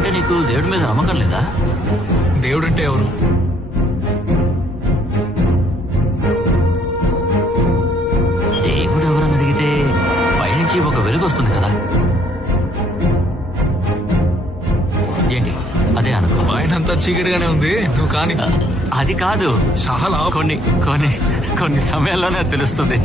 అంటే నీకు దేవుడి మీద నమ్మకం లేదా? దేవుడంటే ఎవరు? దేవుడు ఎవరని అడిగితే పైనుంచి ఒక వెలుగు వస్తుంది కదా. ఏంటి అదే అనుకో. ఆయనంతా చీకటిగానే ఉంది, నువ్వు కానీ. అది కాదు, చాలా కొన్ని కొన్ని కొన్ని సమయాల్లోనే తెలుస్తుంది.